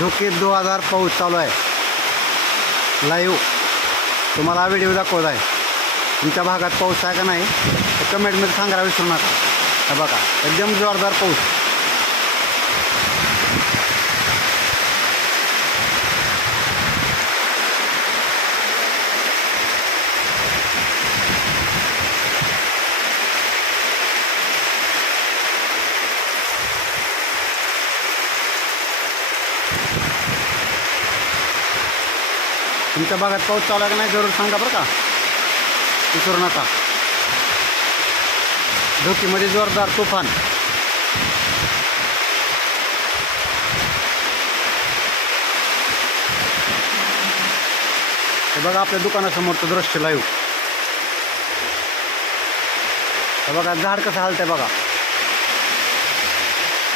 धोके दो हजार पाऊस चालू आहे. लाईव्ह तुम्हाला हा व्हिडिओ दाखवत आहे. तुमच्या भागात पाऊस आहे का नाही तर कमेंटमध्ये सांगायला विसरू नका. बघा एकदम जोरदार पाऊस. तुमच्या भागात पाऊस चालू आहे का नाही जरूर सांगा बरं का. विसरू नका. धुकीमध्ये जोरदार तुफान. हे बघा आपल्या दुकानासमोरचं दृश्य लाईव्ह हे बघा झाड कसं हालतंय बघा.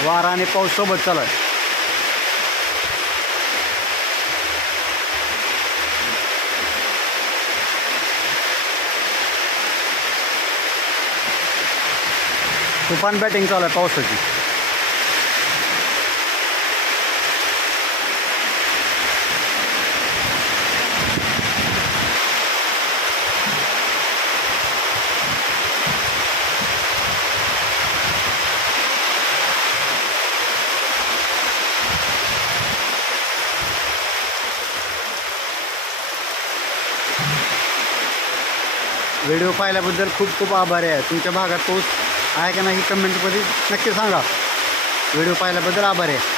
वारा आणि पाऊस सोबत चालू आहे. तुफान बॅटिंग चालू आहे पावसाची. व्हिडिओ पाहिल्याबद्दल खूप खूप आभारी आहे. तुमच्या भागात पाऊस आहे का नाही कमेंटमध्ये नक्की सांगा. व्हिडिओ पाहिल्याबद्दल आभार आहे.